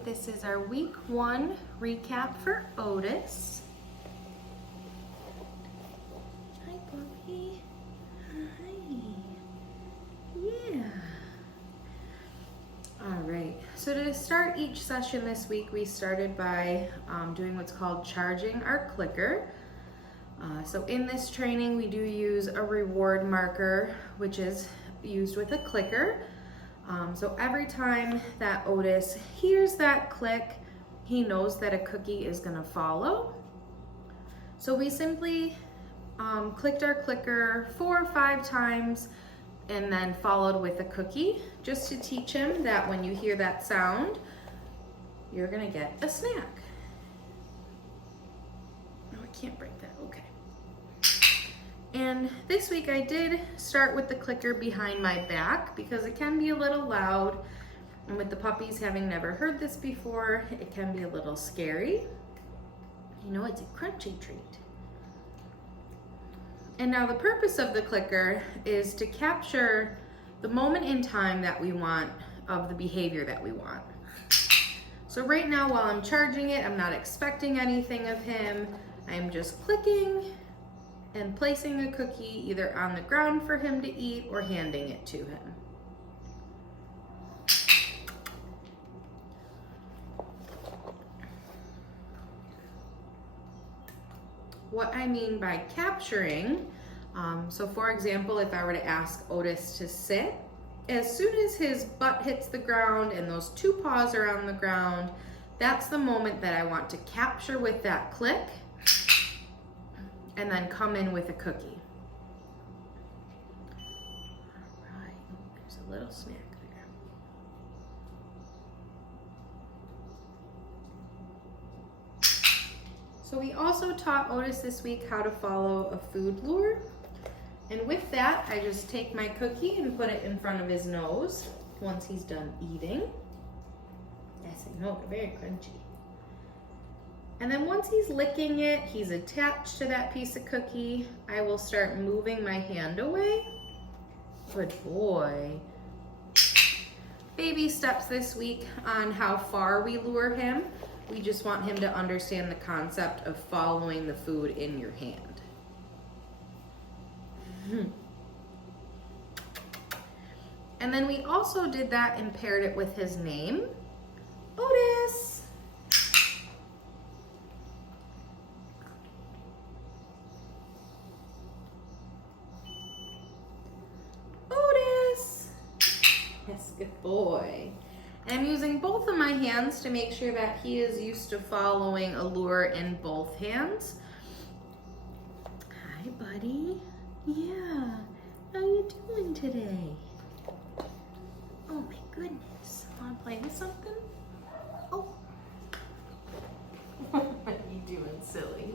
right, this is our week 1 recap for Otis. Hi, puppy. Hi. Yeah. All right, so to start each session this week, we started by doing what's called charging our clicker. So in this training, we do use a reward marker, which is used with a clicker. So every time that Otis hears that click, he knows that a cookie is gonna follow. So we simply clicked our clicker 4 or 5 times and then followed with a cookie, just to teach him that when you hear that sound, you're gonna get a snack. No, I can't break that, okay. And this week I did start with the clicker behind my back because it can be a little loud, and with the puppies having never heard this before, it can be a little scary. You know, it's a crunchy treat. And now the purpose of the clicker is to capture the moment in time that we want of the behavior that we want. So right now while I'm charging it, I'm not expecting anything of him. I'm just clicking and placing a cookie either on the ground for him to eat or handing it to him. What I mean by capturing, so for example, if I were to ask Otis to sit, as soon as his butt hits the ground and those 2 paws are on the ground, that's the moment that I want to capture with that click and then come in with a cookie. All right, there's a little snack there. So we also taught Otis this week how to follow a food lure. And with that, I just take my cookie and put it in front of his nose once he's done eating. Yes, I know, they're very crunchy. And then once he's licking it, he's attached to that piece of cookie, I will start moving my hand away. Good boy. Baby steps this week on how far we lure him. We just want him to understand the concept of following the food in your hand. And then we also did that and paired it with his name, Otis. Otis. Yes, good boy. And I'm using both of my hands to make sure that he is used to following a lure in both hands. Hi, buddy. Yeah, how you doing today? Oh my goodness, wanna play with something? Oh. What are you doing, silly?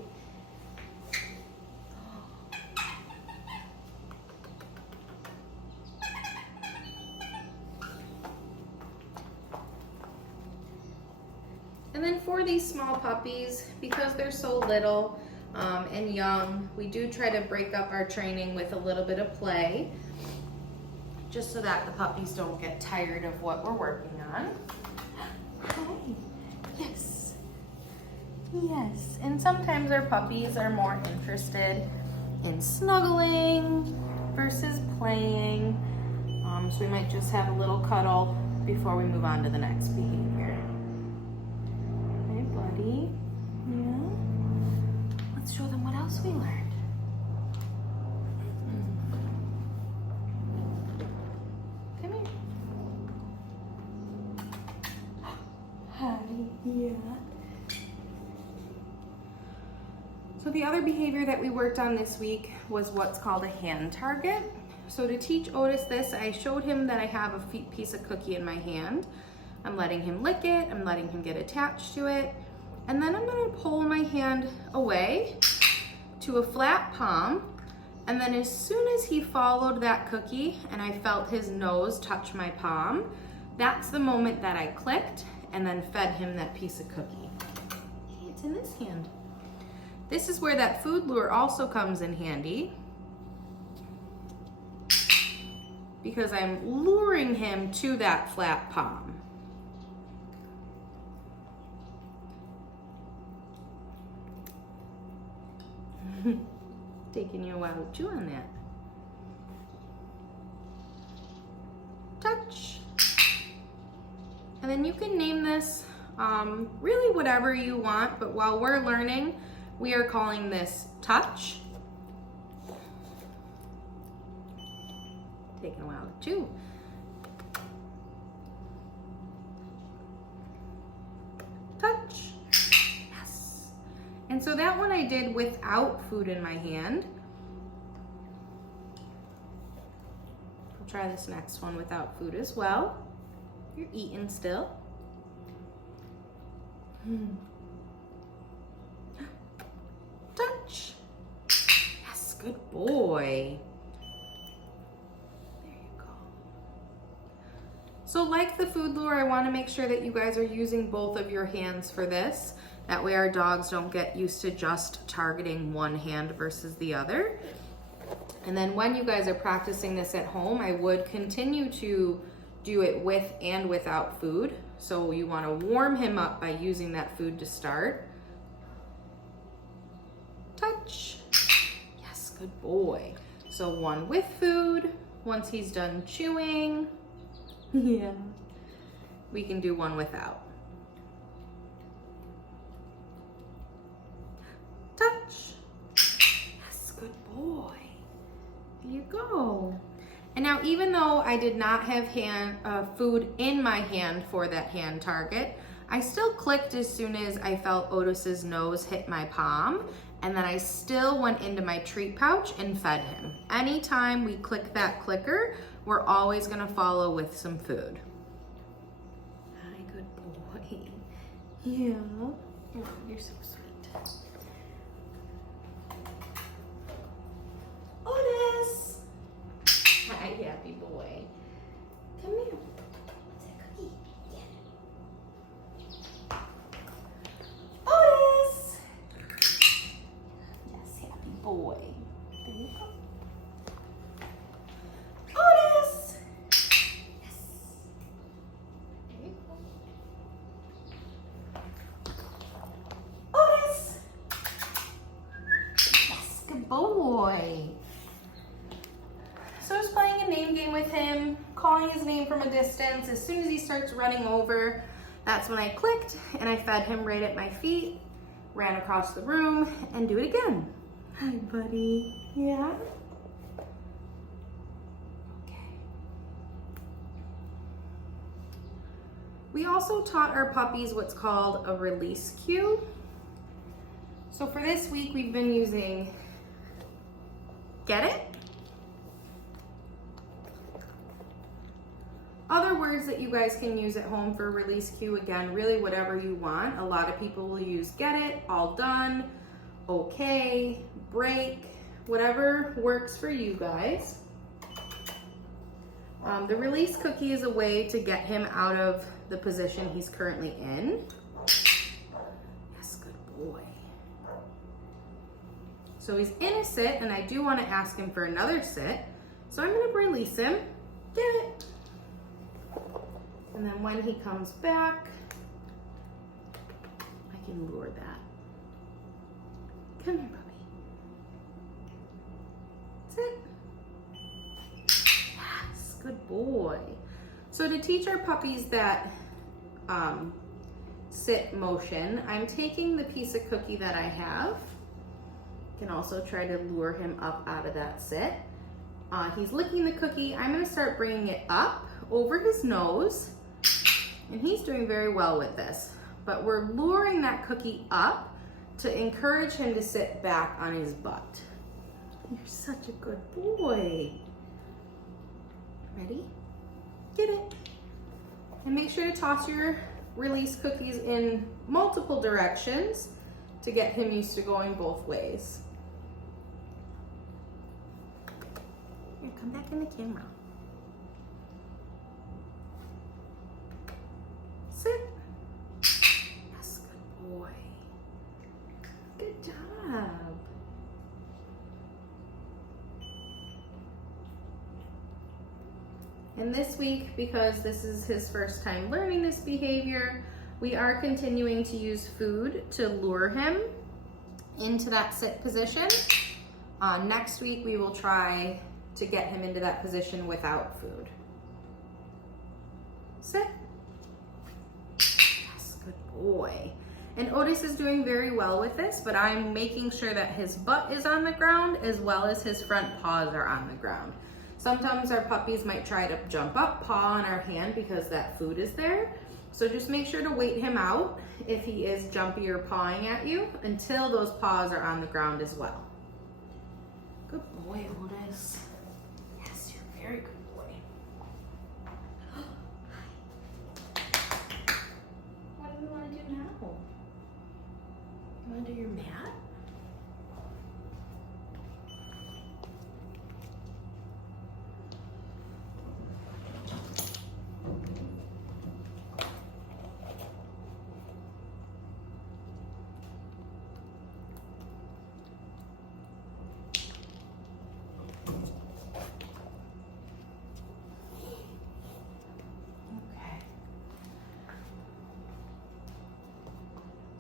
And then for these small puppies, because they're so little and young, we do try to break up our training with a little bit of play, just so that the puppies don't get tired of what we're working on. Hi. Yes. Yes. And sometimes our puppies are more interested in snuggling versus playing. So we might just have a little cuddle before we move on to the next behavior. Hey, buddy. Yeah. Let's show them what else we learned. Come here. Hi, yeah. So the other behavior that we worked on this week was what's called a hand target. So to teach Otis this, I showed him that I have a piece of cookie in my hand. I'm letting him lick it, I'm letting him get attached to it, and then I'm gonna pull my hand away to a flat palm, and then as soon as he followed that cookie and I felt his nose touch my palm, that's the moment that I clicked and then fed him that piece of cookie. Hey, it's in this hand. This is where that food lure also comes in handy, because I'm luring him to that flat palm. Taking you a while to chew on that. Touch. And then you can name this really whatever you want, but while we're learning, we are calling this touch. Taking a while to chew. Touch. Yes. And so that one I did without food in my hand. I'll try this next one without food as well. You're eating still. Touch. Yes, good boy. There you go. So like the food lure, I want to make sure that you guys are using both of your hands for this. That way our dogs don't get used to just targeting one hand versus the other. And then when you guys are practicing this at home, I would continue to do it with and without food. So you want to warm him up by using that food to start. Touch. Yes, good boy. So one with food. Once he's done chewing, yeah, we can do one without. Touch. Yes, good boy. Here you go. And now, even though I did not have food in my hand for that hand target, I still clicked as soon as I felt Otis's nose hit my palm, and then I still went into my treat pouch and fed him. Anytime we click that clicker, we're always gonna follow with some food. Hi, good boy. Yeah. Oh, you're so sweet. Otis! Hi, happy boy. Come here. What's that cookie? Get it. Otis! Yes, happy boy. There you go. Otis! Yes. There you go. Otis! Yes, good boy. So I was playing a name game with him, calling his name from a distance. As soon as he starts running over, that's when I clicked and I fed him right at my feet, ran across the room, and do it again. Hi, buddy. Yeah? Okay. We also taught our puppies what's called a release cue. So for this week, we've been using get it. Other words that you guys can use at home for release cue, again, really whatever you want. A lot of people will use get it, all done, okay, break, whatever works for you guys. The release cookie is a way to get him out of the position he's currently in. Yes, good boy. So he's in a sit, and I do want to ask him for another sit. So I'm going to release him. Get it. And then when he comes back, I can lure that. Come here, puppy. Sit. Yes, good boy. So to teach our puppies that sit motion, I'm taking the piece of cookie that I have. You can also try to lure him up out of that sit. He's licking the cookie. I'm gonna start bringing it up over his nose. And he's doing very well with this, but we're luring that cookie up to encourage him to sit back on his butt. You're such a good boy. Ready? Get it. And make sure to toss your release cookies in multiple directions to get him used to going both ways. Here, come back in the camera. Sit. Yes, good boy. Good job. And this week, because this is his first time learning this behavior, we are continuing to use food to lure him. into that sit position. Next week, we will try to get him into that position without food. Sit. Yes, good boy. And Otis is doing very well with this, but I'm making sure that his butt is on the ground as well as his front paws are on the ground. Sometimes our puppies might try to jump up, paw on our hand because that food is there. So just make sure to wait him out if he is jumpy or pawing at you until those paws are on the ground as well. Good boy, Otis. Yes, you're very good boy. What do we want to do now? You want to do your mat?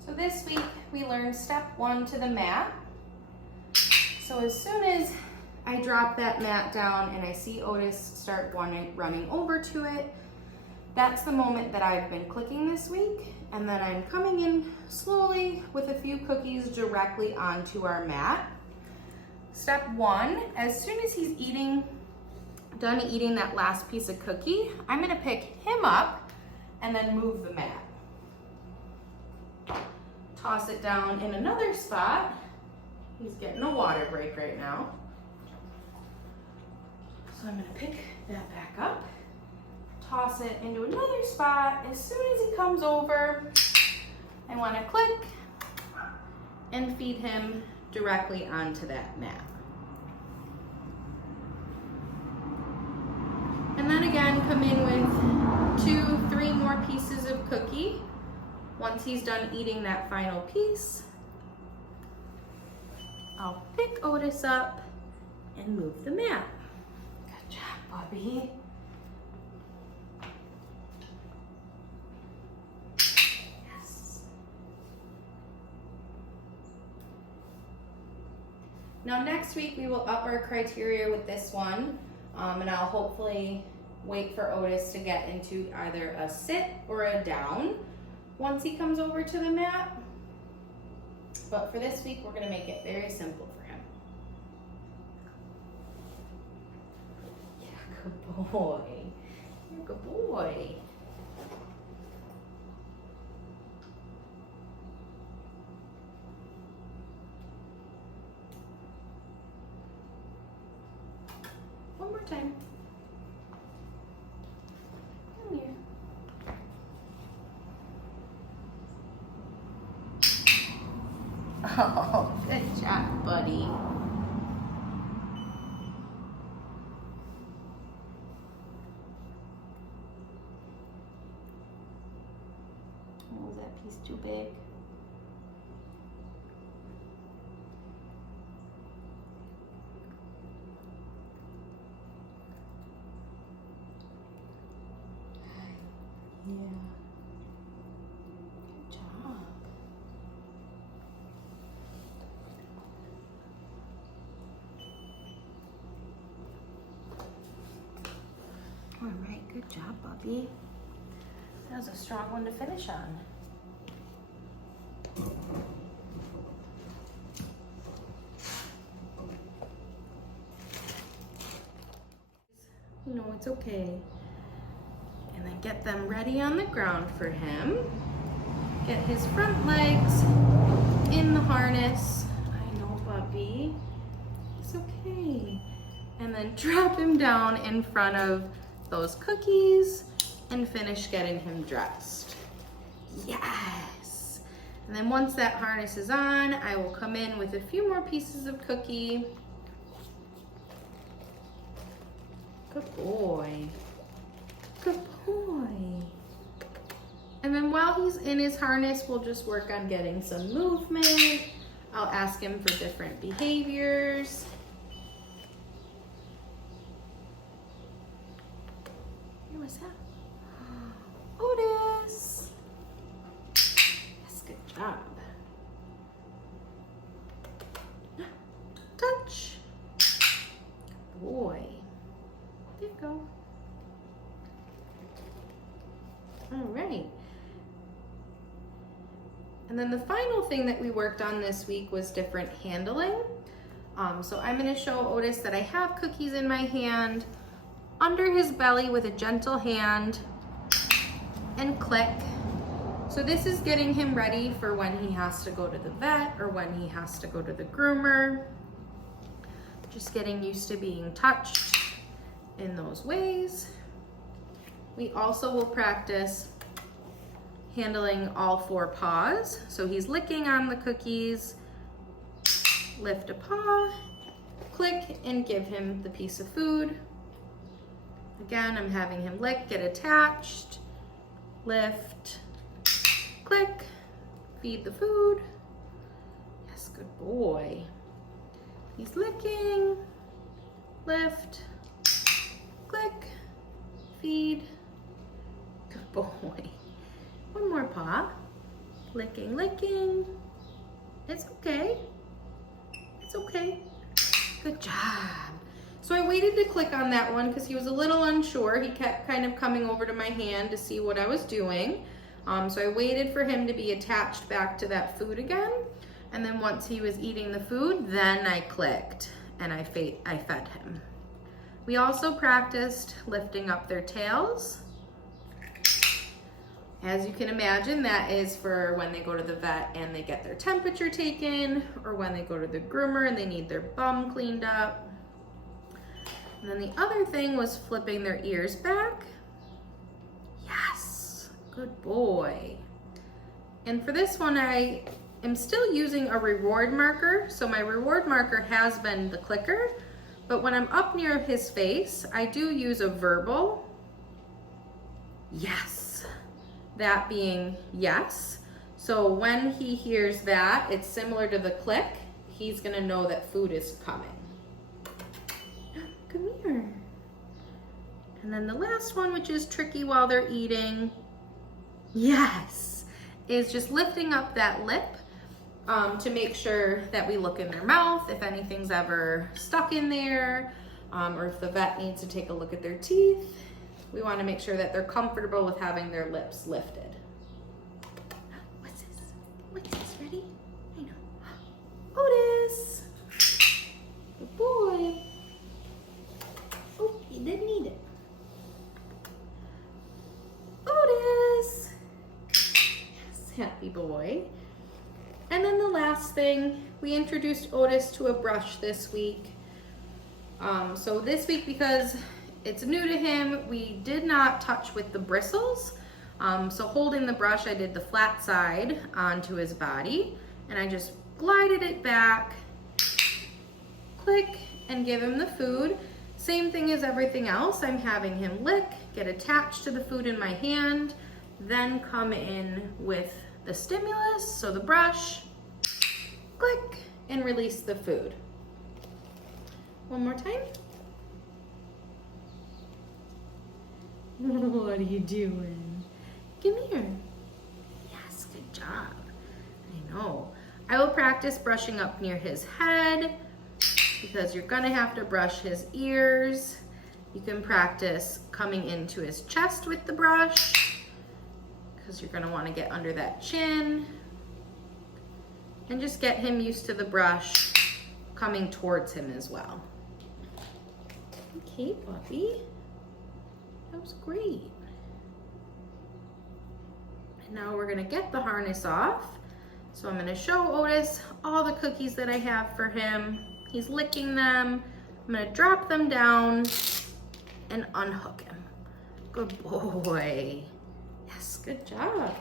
So this week we learned step 1 to the mat. So as soon as I drop that mat down and I see Otis start running over to it, that's the moment that I've been clicking this week. And then I'm coming in slowly with a few cookies directly onto our mat. Step 1, as soon as he's done eating that last piece of cookie, I'm gonna pick him up and then move the mat. Toss it down in another spot. He's getting a water break right now. So I'm gonna pick that back up, toss it into another spot. As soon as he comes over, I wanna click and feed him directly onto that mat. And then again, come in with 2, 3 more pieces of cookie. Once he's done eating that final piece, I'll pick Otis up and move the mat. Good job, Bubby. Yes. Now next week we will up our criteria with this one, and I'll hopefully wait for Otis to get into either a sit or a down once he comes over to the mat. But for this week, we're gonna make it very simple for him. Yeah, good boy. You're a good boy. One more time. Come here. Oh, good job, buddy. Oh, was that piece too big? Yeah. Good job. All right, good job, Bubby. That was a strong one to finish on. You know, it's okay. And then get them ready on the ground for him. Get his front legs in the harness. I know, Bubby. It's okay. And then drop him down in front of those cookies and finish getting him dressed. Yes. And then once that harness is on, I will come in with a few more pieces of cookie. Good boy. Good boy. And then while he's in his harness, we'll just work on getting some movement. I'll ask him for different behaviors. Here, what's that? Otis. Yes, good job. boy. There you go. All right. And then the final thing that we worked on this week was different handling. So I'm going to show Otis that I have cookies in my hand, under his belly with a gentle hand, and click. So this is getting him ready for when he has to go to the vet or when he has to go to the groomer. Just getting used to being touched in those ways. We also will practice handling all 4 paws. So he's licking on the cookies, lift a paw, click, and give him the piece of food. Again, I'm having him lick, get attached, lift, click, feed the food. Yes, good boy. He's licking, lift, click, feed. Good boy. One more paw. Licking, licking. It's okay. It's okay. Good job. So I waited to click on that one because he was a little unsure. He kept kind of coming over to my hand to see what I was doing. So I waited for him to be attached back to that food again. And then once he was eating the food, then I clicked and I fed him. We also practiced lifting up their tails. As you can imagine, that is for when they go to the vet and they get their temperature taken, or when they go to the groomer and they need their bum cleaned up. And then the other thing was flipping their ears back. Yes, good boy. And for this one, I am still using a reward marker. So my reward marker has been the clicker, but when I'm up near his face, I do use a verbal yes. That being yes. So when he hears that, it's similar to the click. He's gonna know that food is coming. Come here. And then the last one, which is tricky while they're eating, yes, is just lifting up that lip to make sure that we look in their mouth if anything's ever stuck in there, or if the vet needs to take a look at their teeth. We want to make sure that they're comfortable with having their lips lifted. What's this? What's this? Ready? I know. Otis! Good boy. Oh, he didn't eat it. Otis! Yes, happy boy. And then the last thing, we introduced Otis to a brush this week. So this week, because it's new to him, we did not touch with the bristles. So holding the brush, I did the flat side onto his body, and I just glided it back, click, and give him the food. Same thing as everything else. I'm having him lick, get attached to the food in my hand, then come in with the stimulus, so the brush, click, and release the food. One more time. What are you doing? Come here. Yes, good job. I know. I will practice brushing up near his head because you're gonna have to brush his ears. You can practice coming into his chest with the brush because you're gonna wanna get under that chin. And just get him used to the brush coming towards him as well. Okay, puppy. That was great. And now we're gonna get the harness off. So I'm gonna show Otis all the cookies that I have for him. He's licking them. I'm gonna drop them down and unhook him. Good boy. Yes, good job.